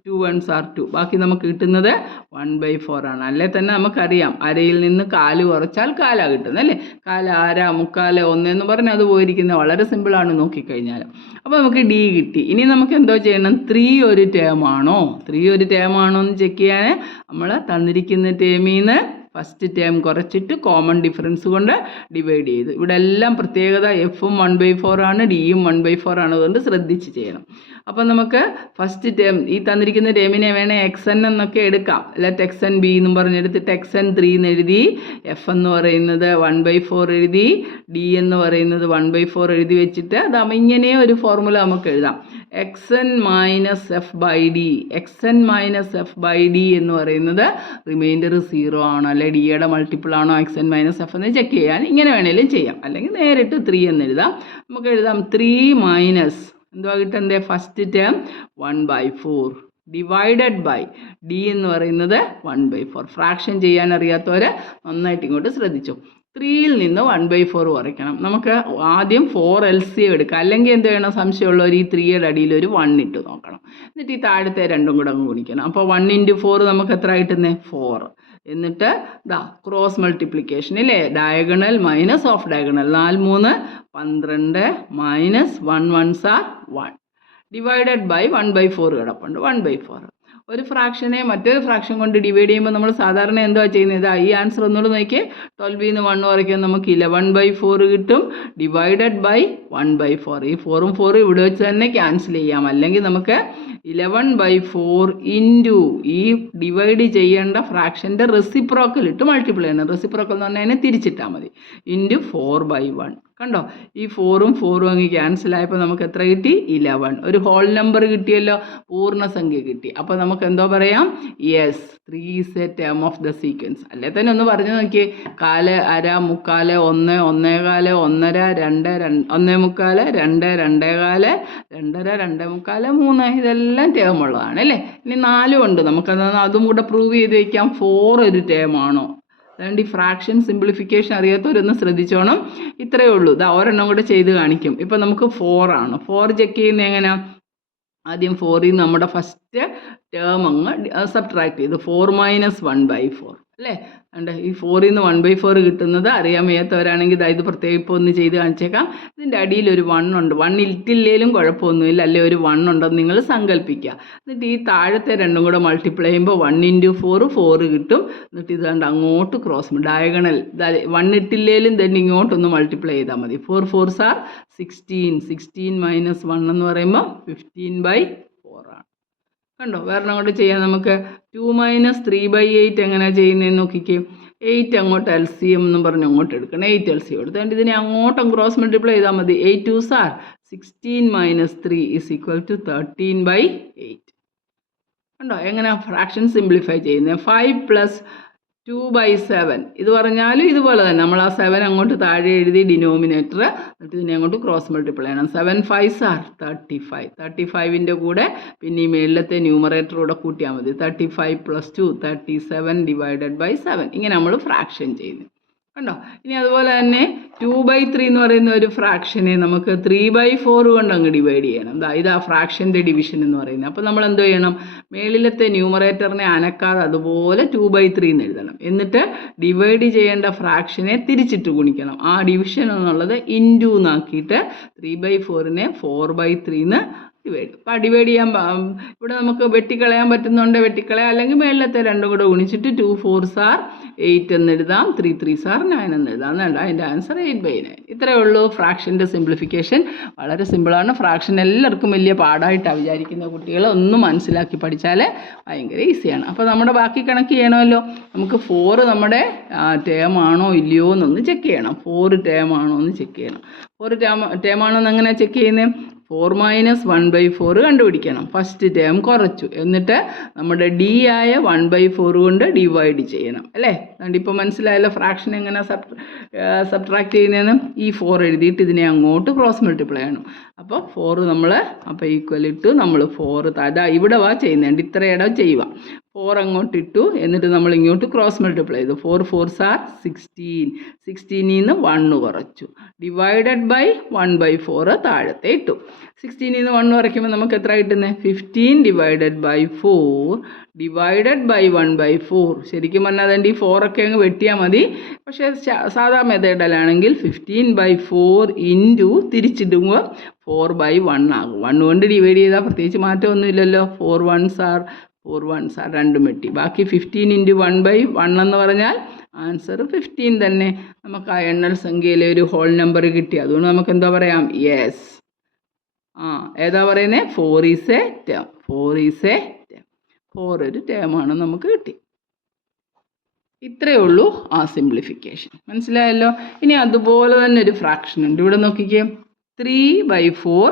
2 1s are 2. ബാക്കി നമുക്ക് കിട്ടുന്നത് 1/4 ആണ്. അല്ലേ തന്നെ നമുക്കറിയാം അരയിൽ നിന്ന് കാല് കുറച്ചാൽ കാലാണ് കിട്ടുന്നത് അല്ലേ. കാല് അര, മുക്കാല്, 1 എന്ന് പറഞ്ഞാൽ അത് പോയിരിക്കുന്നത് വളരെ സിമ്പിളാണ് നോക്കിക്കഴിഞ്ഞാൽ. അപ്പോൾ നമുക്ക് D കിട്ടി. ഇനി നമുക്ക് എന്തോ ചെയ്യണം? 3 ഒരു ടേം ആണോ, 3 ഒരു ടേം ആണോ എന്ന് ചെക്ക് ചെയ്യാൻ നമ്മൾ തന്നിരിക്കുന്ന ടേമിൽ നിന്ന് ഫസ്റ്റ് ടേം കുറച്ചിട്ട് കോമൺ ഡിഫറൻസ് കൊണ്ട് ഡിവൈഡ് ചെയ്തു. ഇവിടെ എല്ലാം പ്രത്യേകത Fഉം 1/4 ആണ്, Dയും 1/4 ആണ്. അതുകൊണ്ട് ശ്രദ്ധിച്ച് ചെയ്യണം. അപ്പോൾ നമുക്ക് ഫസ്റ്റ് ടേം ഈ തന്നിരിക്കുന്ന ടേമിനെ വേണേൽ XN എന്നൊക്കെ എടുക്കാം. ലെറ്റ് XN B എന്നും പറഞ്ഞെടുത്തിട്ട് XN 3 എന്ന് എഴുതി, F എന്ന് പറയുന്നത് 1/4 എഴുതി, D എന്ന് പറയുന്നത് 1/4 എഴുതി വെച്ചിട്ട് അതാകുമ്പോൾ ഇങ്ങനെ ഒരു ഫോർമുല നമുക്ക് എഴുതാം. XN - F/D. XN - F/D എന്ന് പറയുന്നത് റിമൈൻഡർ 0 ആണോ അല്ലെ ഡിയുടെ മൾട്ടിപ്പിൾ ആണോ XN - F എന്ന് ചെക്ക് ചെയ്യാൻ ഇങ്ങനെ വേണേലും ചെയ്യാം. അല്ലെങ്കിൽ നേരിട്ട് 3 എന്ന് എഴുതാം. നമുക്ക് എഴുതാം 3 - എന്തുവാ കിട്ടണ്ടേ? First term 1/4 divided by D എന്ന് പറയുന്നത് 1/4. ഫ്രാക്ഷൻ ചെയ്യാൻ അറിയാത്തവർ നന്നായിട്ട് ഇങ്ങോട്ട് ശ്രദ്ധിച്ചു. 3ൽ നിന്ന് 1/4 കുറയ്ക്കണം. നമുക്ക് ആദ്യം 4 LCM എടുക്കാം. അല്ലെങ്കിൽ എന്ത് ചെയ്യണം? സംശയമുള്ളവർ ഈ 3യുടെ അടിയിൽ ഒരു 1 ഇട്ട് നോക്കണം. എന്നിട്ട് ഈ താഴത്തെ രണ്ടും കൂടെ അങ്ങ് ഗുണിക്കണം. അപ്പോൾ 1 × 4 നമുക്ക് എത്ര കിട്ടുന്നത്? 4. എന്നിട്ട് ക്രോസ് മൾട്ടിപ്ലിക്കേഷൻ ഇല്ലേ, diagonal minus of diagonal. 4 3 12 minus 1 1s are 1 divided by 1/4 കിടപ്പുണ്ട്. 1/4 ഒരു ഫ്രാക്ഷനെ മറ്റൊരു ഫ്രാക്ഷൻ കൊണ്ട് ഡിവൈഡ് ചെയ്യുമ്പോൾ നമ്മൾ സാധാരണ എന്താ ചെയ്യുന്നത്? ഈ ആൻസർ ഒന്നുകൂടെ നോക്കിയേ. 12ൽ നിന്ന് 1 കുറയ്ക്കാൻ നമുക്ക് 11/4 കിട്ടും ഡിവൈഡഡ് ബൈ 1/4. ഈ 4ഉം 4ഉം ഇവിടെ വെച്ച് തന്നെ ക്യാൻസൽ ചെയ്യാം. അല്ലെങ്കിൽ നമുക്ക് 11/4 ഇൻറ്റു ഈ ഡിവൈഡ് ചെയ്യേണ്ട ഫ്രാക്ഷൻ്റെ റെസിപ്രോക്കൽ ഇട്ട് മൾട്ടിപ്ലൈ ചെയ്യണം. റെസിപ്രോക്കൽ എന്ന് പറഞ്ഞാൽ അതിനെ തിരിച്ചിട്ടാൽ മതി. ഇൻറ്റു 4/1. കണ്ടോ? ഈ 4ഉം 4ഉം അങ്ങ് ക്യാൻസൽ ആയപ്പോൾ നമുക്ക് എത്ര കിട്ടി? 11. ഒരു ഹോൾ നമ്പർ കിട്ടിയല്ലോ, പൂർണ്ണസംഖ്യ കിട്ടി. അപ്പോൾ നമുക്ക് എന്തോ പറയാം? Yes, 3 is A term of the sequence. അല്ലേ തന്നെ ഒന്ന് പറഞ്ഞു നോക്കിയേ. 4 അര, മുക്കാല്, 1 1/4, 1/2, 2 1/4, 2 2/4, 2 2/4, 3 ഇതെല്ലാം ടേം ഉള്ളതാണ് അല്ലേ. ഇനി 4 ഉണ്ട്. നമുക്കത് അതും കൂടെ പ്രൂവ് ചെയ്ത് വയ്ക്കാം. 4 ഒരു ടേം ആണോ? അതുകൊണ്ട് ഈ ഫ്രാക്ഷൻ സിംപ്ലിഫിക്കേഷൻ അറിയാത്തവരൊന്ന് ശ്രദ്ധിച്ചോണം. ഇത്രയേ ഉള്ളൂ. ഒരെണ്ണം കൂടെ ചെയ്ത് കാണിക്കും. ഇപ്പം നമുക്ക് 4 ആണ്. 4 ചെക്ക് ചെയ്യുന്നത് എങ്ങനെയാണ്? ആദ്യം 4ൽ നിന്ന് നമ്മുടെ ഫസ്റ്റ് ടേം അങ്ങ് സബ്ട്രാക്ട് ചെയ്ത് 4 - 1/4 അല്ലേ. ഉണ്ട് ഈ 4ൽ നിന്ന് 1/4 കിട്ടുന്നത് അറിയാൻ വയ്യാത്തവരാണെങ്കിൽ ഇത് പ്രത്യേകം ഇപ്പോൾ ഒന്ന് ചെയ്ത് കാണിച്ചേക്കാം. ഇതിൻ്റെ അടിയിൽ ഒരു 1 ഉണ്ട്. 1 ഇട്ടില്ലേലും കുഴപ്പമൊന്നുമില്ല, അല്ലെ ഒരു 1 ഉണ്ടെന്ന് നിങ്ങൾ സങ്കല്പിക്കുക. എന്നിട്ട് ഈ താഴത്തെ രണ്ടും കൂടെ മൾട്ടിപ്ലൈ ചെയ്യുമ്പോൾ 1 × 4 4 കിട്ടും. എന്നിട്ട് ഇത് കണ്ട് അങ്ങോട്ട് ക്രോസ് ഡയഗണൽ 1 ഇട്ടില്ലേലും തന്നെ ഇങ്ങോട്ടൊന്ന് മൾട്ടിപ്ലൈ ചെയ്താൽ മതി. 4 4s are 16. 16 - 1 എന്ന് പറയുമ്പോൾ 15/4 ആണ്. കണ്ടോ? വേറെ അങ്ങോട്ട് ചെയ്യാം. നമുക്ക് 2 - 3/8 എങ്ങനെയാണ് ചെയ്യുന്നതെന്ന് നോക്കിക്കേ. 8 അങ്ങോട്ട് LCM എന്നും പറഞ്ഞ് അങ്ങോട്ട് എടുക്കണം. 8 LCM എടുത്തുകൊണ്ട് ഇതിനെ അങ്ങോട്ടും ക്രോസ് മൾട്ടിപ്ലൈ ചെയ്താൽ മതി. 8 2s are 16 - 3 = 13/8. കണ്ടോ എങ്ങനെ ഫ്രാക്ഷൻ സിംപ്ലിഫൈ ചെയ്യുന്നത്? 5 + 2/7 ഇത് പറഞ്ഞാലും ഇതുപോലെ തന്നെ നമ്മൾ ആ 7 അങ്ങോട്ട് താഴെ എഴുതി ഡിനോമിനേറ്റർ, എന്നിട്ട് ഇതിനെ അങ്ങോട്ട് ക്രോസ് മൾട്ടിപ്ലൈ ചെയ്യണം. 7 5s are 35. 35ൻ്റെ കൂടെ പിന്നെ ഈ മേളിലത്തെ ന്യൂമറേറ്റർ കൂടെ കൂട്ടിയാൽ മതി. 35 + 2 37 / 7. ഇങ്ങനെ നമ്മൾ ഫ്രാക്ഷൻ ചെയ്യുന്നു കണ്ടോ. ഇനി അതുപോലെ തന്നെ 2/3 എന്ന് പറയുന്ന ഒരു ഫ്രാക്ഷനെ നമുക്ക് 3/4 കൊണ്ട് അങ്ങ് ഡിവൈഡ് ചെയ്യണം. ഇതാ ഫ്രാക്ഷൻ്റെ ഡിവിഷൻ എന്ന് പറയുന്നത്. അപ്പോൾ നമ്മൾ എന്തോ ചെയ്യണം, മേളിലത്തെ ന്യൂമറേറ്ററിനെ അനക്കാതെ അതുപോലെ 2/3 എന്ന് എഴുതണം. എന്നിട്ട് ഡിവൈഡ് ചെയ്യേണ്ട ഫ്രാക്ഷനെ തിരിച്ചിട്ട് ഗുണിക്കണം. ആ ഡിവിഷൻ എന്നുള്ളത് ഇൻറ്റു എന്നാക്കിയിട്ട് 3/4നെ 4/3 എന്ന് ഡിവൈഡ്. അപ്പോൾ ഡിവൈഡ് ചെയ്യാൻ ഇവിടെ നമുക്ക് വെട്ടിക്കളയാൻ പറ്റുന്നുണ്ട്, വെട്ടിക്കളയാം. അല്ലെങ്കിൽ മേളിലത്തെ രണ്ടും കൂടെ ഗുണിച്ചിട്ട് 2 4s are 8 എന്ന് എഴുതാം, 3 3s are 9 എന്ന് എഴുതാം. എന്നാണ് അതിൻ്റെ ആൻസർ 8/9. ഇത്രയേ ഉള്ളൂ ഫ്രാക്ഷൻ്റെ സിംപ്ലിഫിക്കേഷൻ. വളരെ സിമ്പിളാണ്. ഫ്രാക്ഷൻ എല്ലാവർക്കും വലിയ പാടായിട്ടാണ് വിചാരിക്കുന്ന കുട്ടികൾ ഒന്ന് മനസ്സിലാക്കി പഠിച്ചാൽ ഭയങ്കര ഈസിയാണ്. അപ്പോൾ നമ്മുടെ ബാക്കി കണക്ക് ചെയ്യണമല്ലോ. നമുക്ക് 4 നമ്മുടെ ടേം ആണോ ഇല്ലയോ എന്നൊന്ന് ചെക്ക് ചെയ്യണം. 4 ടേം ആണോ എന്ന് ചെക്ക് ചെയ്യണം. 4 ടേം ആണോ എന്ന് എങ്ങനെ ചെക്ക് ചെയ്യുന്നത്? 4 - 1/4 കണ്ടുപിടിക്കണം. ഫസ്റ്റ് ടേം കുറച്ചു, എന്നിട്ട് നമ്മുടെ ഡി ആയ 1/4 കൊണ്ട് ഡിവൈഡ് ചെയ്യണം അല്ലേ. അതുകൊണ്ട് ഇപ്പോൾ മനസ്സിലായല്ലോ ഫ്രാക്ഷൻ എങ്ങനെ സബ്ട്രാക്ട് ചെയ്യുന്നതെന്ന്. ഈ 4 എഴുതിയിട്ട് ഇതിനെ അങ്ങോട്ട് ക്രോസ് മൾട്ടിപ്ലൈ ചെയ്യണം. അപ്പോൾ 4 നമ്മൾ അപ്പോൾ ഈക്വൽ ഇട്ടു. നമ്മൾ 4 അതാ ഇവിടെ വാ ചെയ്യുന്നുണ്ട്, ഇത്ര ഇടം ചെയ്യുക. 4 അങ്ങോട്ട് ഇട്ടു, എന്നിട്ട് നമ്മൾ ഇങ്ങോട്ട് ക്രോസ് മൾട്ടിപ്ലൈ ചെയ്തു. 4 4s are 16. 16ൽ നിന്ന് 1 കുറച്ചു. ഡിവൈഡഡ് ബൈ 1/4 താഴത്തെ ഇട്ടു. 16ൽ നിന്ന് 1 കുറയ്ക്കുമ്പോൾ നമുക്ക് എത്ര കിട്ടുന്നത്? 15 / 4 ഡിവൈഡഡ് ബൈ 1/4. ശരിക്കും പറഞ്ഞാൽ അതിൻ്റെ ഈ 4 ഒക്കെ അങ്ങ് വെട്ടിയാൽ മതി. പക്ഷേ സാധാ മെത്തേഡിലാണെങ്കിൽ 15/4 ഇൻറ്റു തിരിച്ചിടുമ്പോൾ 4/1 ആകും. 1 കൊണ്ട് ഡിവൈഡ് ചെയ്താൽ പ്രത്യേകിച്ച് മാറ്റമൊന്നുമില്ലല്ലോ. 4 1s are 2 വെട്ടി. ബാക്കി 15 × 1/1 എന്ന് പറഞ്ഞാൽ ആൻസർ 15 തന്നെ. നമുക്ക് ആ എണ്ണൽ സംഖ്യയിലെ ഒരു ഹോൾ നമ്പർ കിട്ടി. അതുകൊണ്ട് നമുക്ക് എന്താ പറയാം? യെസ്. ഏതാ പറയുന്നത്? 4 is a term. 4 is a term. 4 ഒരു ടേമാണ് നമുക്ക് കിട്ടി. ഇത്രയേ ഉള്ളൂ ആ സിംപ്ലിഫിക്കേഷൻ. മനസ്സിലായല്ലോ. ഇനി അതുപോലെ തന്നെ ഒരു ഫ്രാക്ഷൻ ഉണ്ട്. ഇവിടെ നോക്കിക്കേ, 3/4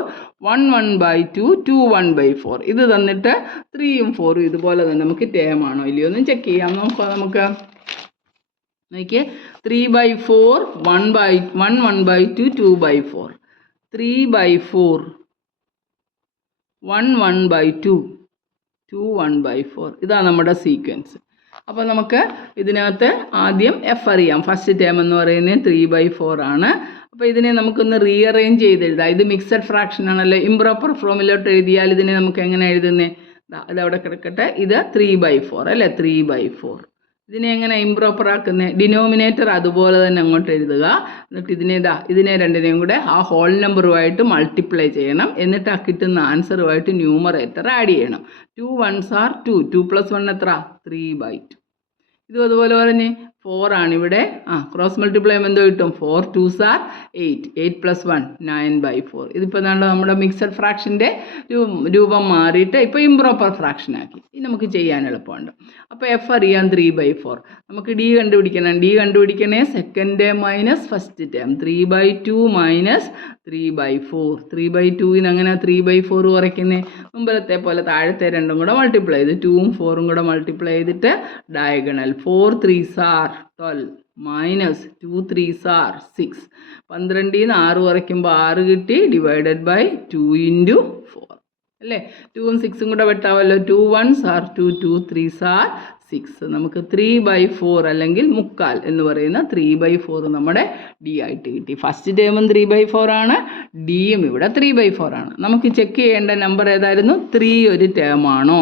1/2 2 1/4. ഇത് തന്നിട്ട് 3ഉം 4ഉം ഇതുപോലെ തന്നെ നമുക്ക് ടേം ആണോ ഇല്ലയോ എന്ന് ചെക്ക് ചെയ്യാം. നോക്കാം. നമുക്ക് നോക്കിയേ, 3/4 1/2 2/4. 3/4 1/2 2 1/4. ഇതാണ് നമ്മുടെ സീക്വൻസ്. അപ്പോൾ നമുക്ക് ഇതിനകത്ത് ആദ്യം എഫ് അറിയാം. ഫസ്റ്റ് ടേം എന്ന് പറയുന്നത് 3/4 ആണ്. അപ്പോൾ ഇതിനെ നമുക്കൊന്ന് റീഅറേഞ്ച് ചെയ്തെഴുതാം. ഇത് മിക്സഡ് ഫ്രാക്ഷൻ ആണല്ലോ. ഇംപ്രോപ്പർ ഫോമിലോട്ട് എഴുതിയാൽ ഇതിനെ നമുക്ക് എങ്ങനെ എഴുതുന്നത്? ഇതവിടെ കിടക്കട്ടെ. ഇത് 3/4 അല്ലേ, 3/4. ഇതിനെ എങ്ങനെ ഇംപ്രോപ്പർ ആക്കുന്നത്? ഡിനോമിനേറ്റർ അതുപോലെ തന്നെ അങ്ങോട്ട് എഴുതുക. എന്നിട്ട് ഇതിനെ രണ്ടിനെയും കൂടെ ആ ഹോൾ നമ്പറുമായിട്ട് മൾട്ടിപ്ലൈ ചെയ്യണം. എന്നിട്ട് ആ കിട്ടുന്ന ആൻസറുമായിട്ട് ന്യൂമറേറ്റർ ആഡ് ചെയ്യണം. 2 1s are 2. 2 + 1 എത്ര? 3/2. ഇതും അതുപോലെ പറഞ്ഞ് 4 ആണ് ഇവിടെ. ക്രോസ് മൾട്ടിപ്ലൈ ചെയ്യുമ്പോൾ എന്തോ കിട്ടും? 4 2s are 8. 8 + 1 9/4. ഇതിപ്പോൾ നമ്മുടെ മിക്സഡ് ഫ്രാക്ഷൻ്റെ രൂപം മാറിയിട്ട് ഇപ്പോൾ ഇംപ്രോപ്പർ ഫ്രാക്ഷൻ ആക്കി. ഇത് നമുക്ക് ചെയ്യാൻ എളുപ്പമുണ്ട്. അപ്പോൾ എഫ് അറിയാം 3/4. നമുക്ക് ഡി കണ്ടുപിടിക്കണം. ഡി കണ്ടുപിടിക്കണേ second term minus first term. 3/2 - 3/4. 3/2 അങ്ങനെ 3/4 കുറയ്ക്കുന്നത് മുമ്പിലത്തെ പോലെ താഴത്തെ രണ്ടും കൂടെ മൾട്ടിപ്ലൈ ചെയ്ത് 2ഉം 4ഉം കൂടെ മൾട്ടിപ്ലൈ ചെയ്തിട്ട് diagonal 4 3s are 12 - 2 3s are 6. 12ൽ നിന്ന് 6 കുറയ്ക്കുമ്പോൾ 6 കിട്ടി. ഡിവൈഡഡ് ബൈ 2 × 4 അല്ലേ. 2ഉം 6ഉം കൂടെ വെട്ടാമല്ലോ. 2 1s are 2 2 3s are 6. നമുക്ക് 3/4 അല്ലെങ്കിൽ 3/4 എന്ന് പറയുന്ന 3/4 നമ്മുടെ ഡി ആയിട്ട് കിട്ടി. ഫസ്റ്റ് ടേമും 3/4 ആണ്, ഡിയും ഇവിടെ 3/4 ആണ്. നമുക്ക് ചെക്ക് ചെയ്യേണ്ട നമ്പർ ഏതായിരുന്നു? 3 ഒരു ടേം ആണോ,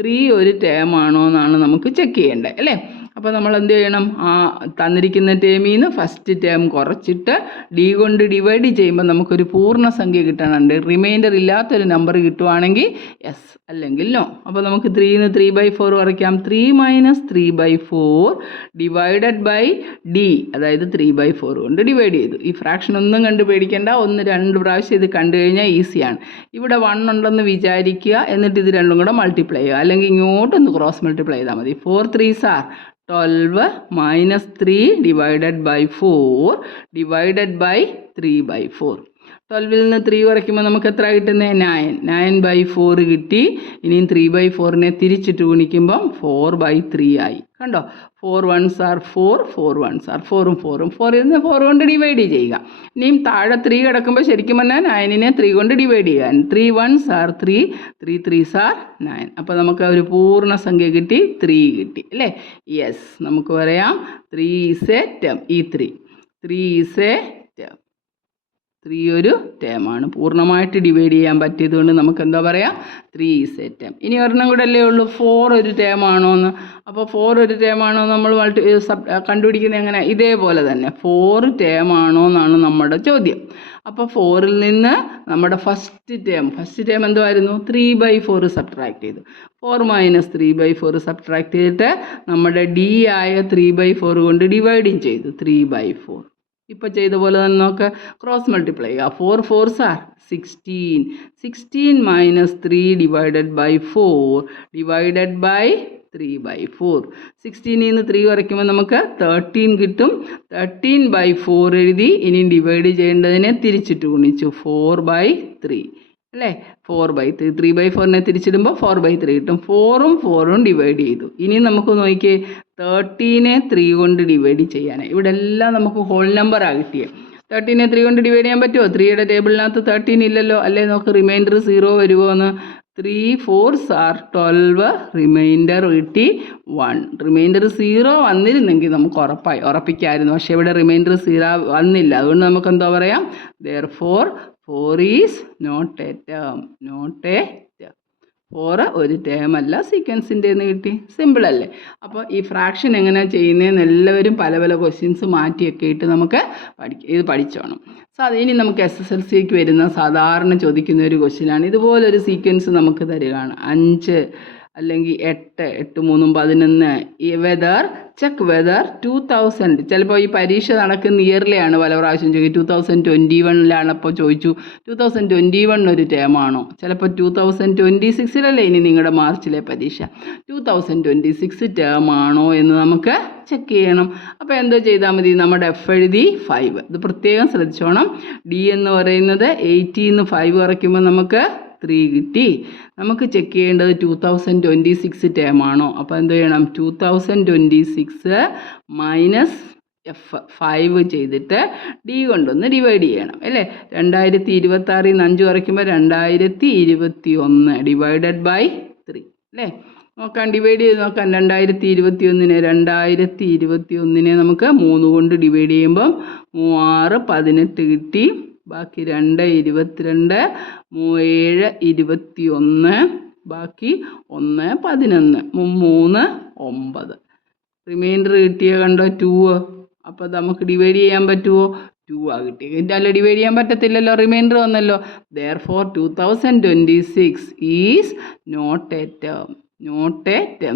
3 ഒരു ടേം ആണോ എന്നാണ് നമുക്ക് ചെക്ക് ചെയ്യേണ്ടത് അല്ലേ. അപ്പോൾ നമ്മൾ എന്ത് ചെയ്യണം? ആ തന്നിരിക്കുന്ന ടേമിൽ നിന്ന് ഫസ്റ്റ് ടേം കുറച്ചിട്ട് ഡി കൊണ്ട് ഡിവൈഡ് ചെയ്യുമ്പോൾ നമുക്കൊരു പൂർണ്ണസംഖ്യ കിട്ടണുണ്ട്. റിമൈൻഡർ ഇല്ലാത്തൊരു നമ്പർ കിട്ടുവാണെങ്കിൽ യെസ്, അല്ലെങ്കിൽ നോ. അപ്പോൾ നമുക്ക് 3ൽ നിന്ന് 3/4 കുറയ്ക്കാം. 3 - 3/4 ഡിവൈഡഡ് ബൈ ഡി, അതായത് 3/4 കൊണ്ട് ഡിവൈഡ് ചെയ്തു. ഈ ഫ്രാക്ഷൻ ഒന്നും കണ്ട് പേടിക്കേണ്ട. 1 2 പ്രാവശ്യം ഇത് കണ്ടു കഴിഞ്ഞാൽ ഈസിയാണ്. ഇവിടെ 1 ഉണ്ടെന്ന് വിചാരിക്കുക, എന്നിട്ട് ഇത് രണ്ടും കൂടെ മൾട്ടിപ്ലൈ ചെയ്യുക. അല്ലെങ്കിൽ ഇങ്ങോട്ടൊന്ന് ക്രോസ് മൾട്ടിപ്ലൈ ചെയ്താൽ മതി. 4 3s are 12 - 3 divided by 4 divided by 3/4. 12ൽ നിന്ന് 3 കുറയ്ക്കുമ്പോൾ നമുക്ക് എത്ര കിട്ടുന്നത്? 9. 9/4 കിട്ടി. ഇനിയും 3/4നെ തിരിച്ചിട്ട് ഗുണിക്കുമ്പം 4/3 ആയി. കണ്ടോ? 4 ones are 4, 4 ones are 4ഉം 4ഉം 4 ഇതിനെ 4 കൊണ്ട് ഡിവൈഡ് ചെയ്യുക. ഇനിയും താഴെ 3 കിടക്കുമ്പോൾ ശരിക്കും പറഞ്ഞാൽ 9നെ 3 കൊണ്ട് ഡിവൈഡ് ചെയ്യുക. 3 ones are 3, 3 3s are 9. അപ്പോൾ നമുക്ക് ഒരു പൂർണ്ണ സംഖ്യ കിട്ടി, 3 കിട്ടി അല്ലേ? യെസ്, നമുക്ക് പറയാം 3 is a term. ഈ 3 is a term. 3 ഒരു ടേമാണ്. പൂർണ്ണമായിട്ട് ഡിവൈഡ് ചെയ്യാൻ പറ്റിയത് കൊണ്ട് നമുക്ക് എന്താ പറയുക? 3 is a term. ഇനി ഒരെണ്ണം കൂടെ അല്ലേ ഉള്ളൂ, 4 ഒരു ടേമാണോ എന്ന്. അപ്പോൾ 4 ഒരു ടേമാണോ നമ്മൾ കണ്ടുപിടിക്കുന്നത് എങ്ങനെ? ഇതേപോലെ തന്നെ 4 ടേമാണോ എന്നാണ് നമ്മുടെ ചോദ്യം. അപ്പോൾ 4ൽ നിന്ന് നമ്മുടെ ഫസ്റ്റ് ടേം എന്തുമായിരുന്നു? 3/4 സബ്ട്രാക്ട് ചെയ്തു. 4 - 3/4 സബ്ട്രാക്ട് ചെയ്തിട്ട് നമ്മുടെ ഡി ആയ 3/4 കൊണ്ട് ഡിവൈഡും ചെയ്തു. 3/4 ഇപ്പോൾ ചെയ്ത പോലെ തന്നെ നമുക്ക് ക്രോസ് മൾട്ടിപ്ലൈ ചെയ്യുക. 4 4s are 16. 16 - 3 divided by 4 divided by 3/4. 16ൽ നിന്ന് 3 കുറയ്ക്കുമ്പോൾ നമുക്ക് 13 കിട്ടും. 13/4 എഴുതി. ഇനി ഡിവൈഡ് ചെയ്യേണ്ടതിനെ തിരിച്ചിട്ട് ഗുണിച്ചു. 4/3 അല്ലേ? 4/3. 3/4നെ തിരിച്ചിടുമ്പോൾ 4/3 കിട്ടും. 4ഉം 4ഉം ഡിവൈഡ് ചെയ്തു. ഇനി നമുക്ക് നോക്കിയേ 13നെ 3 കൊണ്ട് ഡിവൈഡ് ചെയ്യാനായി. ഇവിടെ എല്ലാം നമുക്ക് ഹോൾ നമ്പറാണ് കിട്ടിയത്. 13നെ 3 കൊണ്ട് ഡിവൈഡ് ചെയ്യാൻ പറ്റുമോ? 3യുടെ ടേബിളിനകത്ത് 13 ഇല്ലല്ലോ അല്ലേ? നമുക്ക് റിമൈൻഡർ 0 വരുമോ എന്ന്. 3 4s are 12. റിമൈൻഡർ കിട്ടി 1. റിമൈൻഡർ 0 വന്നിരുന്നെങ്കിൽ നമുക്ക് ഉറപ്പിക്കാമായിരുന്നു. പക്ഷേ ഇവിടെ റിമൈൻഡർ 0 വന്നില്ല. അതുകൊണ്ട് നമുക്ക് എന്താ പറയാം? therefore 4 is not a term. 4 ഒരു ടേം അല്ല, സീക്വൻസിൻ്റെ എന്ന് കിട്ടി. സിമ്പിൾ അല്ലേ? അപ്പോൾ ഈ ഫ്രാക്ഷൻ എങ്ങനെയാണ് ചെയ്യുന്നതെന്ന് എല്ലാവരും പല പല ക്വസ്റ്റ്യൻസ് മാറ്റിയൊക്കെ ഇട്ട് നമുക്ക് ഇത് പഠിച്ചോണം. ഇനി നമുക്ക് SSLCക്ക് വരുന്ന സാധാരണ ചോദിക്കുന്ന ഒരു ക്വസ്റ്റ്യനാണ്. ഇതുപോലൊരു സീക്വൻസ് നമുക്ക് തരികയാണ്. 5 അല്ലെങ്കിൽ 8, 8 3 11. Check whether 2000. ചിലപ്പോൾ ഈ പരീക്ഷ നടക്കുന്ന ഇയറിലെയാണ് പല പ്രാവശ്യം ചോദിക്കും. 2021 അപ്പോൾ ചോദിച്ചു 2021 ഒരു ടേമാണോ? ചിലപ്പോൾ 2026 ഇനി നിങ്ങളുടെ മാർച്ചിലെ പരീക്ഷ. 2026 ടേമാണോ എന്ന് നമുക്ക് ചെക്ക് ചെയ്യണം. അപ്പോൾ എന്തോ ചെയ്താൽ മതി? നമ്മുടെ F എഴുതി 5. ഇത് പ്രത്യേകം ശ്രദ്ധിച്ചോണം. D എന്ന് പറയുന്നത് 80 നിന്ന് 5 കുറയ്ക്കുമ്പോൾ നമുക്ക് 3 കിട്ടി. നമുക്ക് ചെക്ക് ചെയ്യേണ്ടത് 2026 ടേമാണോ? അപ്പോൾ എന്ത് ചെയ്യണം? 2026 മൈനസ് F5 ചെയ്തിട്ട് D കൊണ്ടൊന്ന് ഡിവൈഡ് ചെയ്യണം അല്ലേ? 2026 നിന്ന് 5 കുറയ്ക്കുമ്പോൾ 2021 ഡിവൈഡഡ് ബൈ 3 അല്ലേ? നോക്കാം, ഡിവൈഡ് ചെയ്ത് നോക്കാം. 2021നെ നമുക്ക് 3 കൊണ്ട് ഡിവൈഡ് ചെയ്യുമ്പം 3 6 18 കിട്ടി. ബാക്കി 2 22 7 21 ബാക്കി 1 11 3 9. റിമൈൻഡർ കിട്ടിയ കണ്ടോ? 2. അപ്പോൾ നമുക്ക് ഡിവൈഡ് ചെയ്യാൻ പറ്റുമോ? 2 ആ കിട്ടിയത്. അല്ല, ഡിവൈഡ് ചെയ്യാൻ പറ്റത്തില്ലല്ലോ, റിമൈൻഡർ വന്നല്ലോ. therefore 2026 is not a term.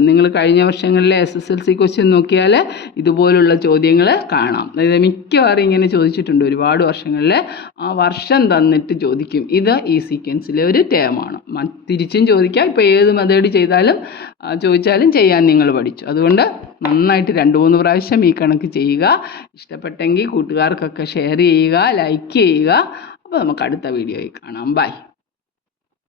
നിങ്ങൾ കഴിഞ്ഞ വർഷങ്ങളിലെ SSLC ക്വസ്റ്റ്യൻ നോക്കിയാൽ ഇതുപോലുള്ള ചോദ്യങ്ങൾ കാണാം. അതായത് മിക്കവാറും ഇങ്ങനെ ചോദിച്ചിട്ടുണ്ട് ഒരുപാട് വർഷങ്ങളിൽ. ആ വർഷം തന്നിട്ട് ചോദിക്കും ഇത് ഈ സീക്വൻസിലെ ഒരു ടേമാണ്. തിരിച്ചും ചോദിക്കാം. ഇപ്പോൾ ഏത് മെത്തേഡ് ചോദിച്ചാലും ചെയ്യാൻ നിങ്ങൾ പഠിച്ചു. അതുകൊണ്ട് നന്നായിട്ട് 2-3 പ്രാവശ്യം ഈ കണക്ക് ചെയ്യുക. ഇഷ്ടപ്പെട്ടെങ്കിൽ കൂട്ടുകാർക്കൊക്കെ ഷെയർ ചെയ്യുക, ലൈക്ക് ചെയ്യുക. അപ്പോൾ നമുക്ക് അടുത്ത വീഡിയോയിൽ കാണാം. ബൈ.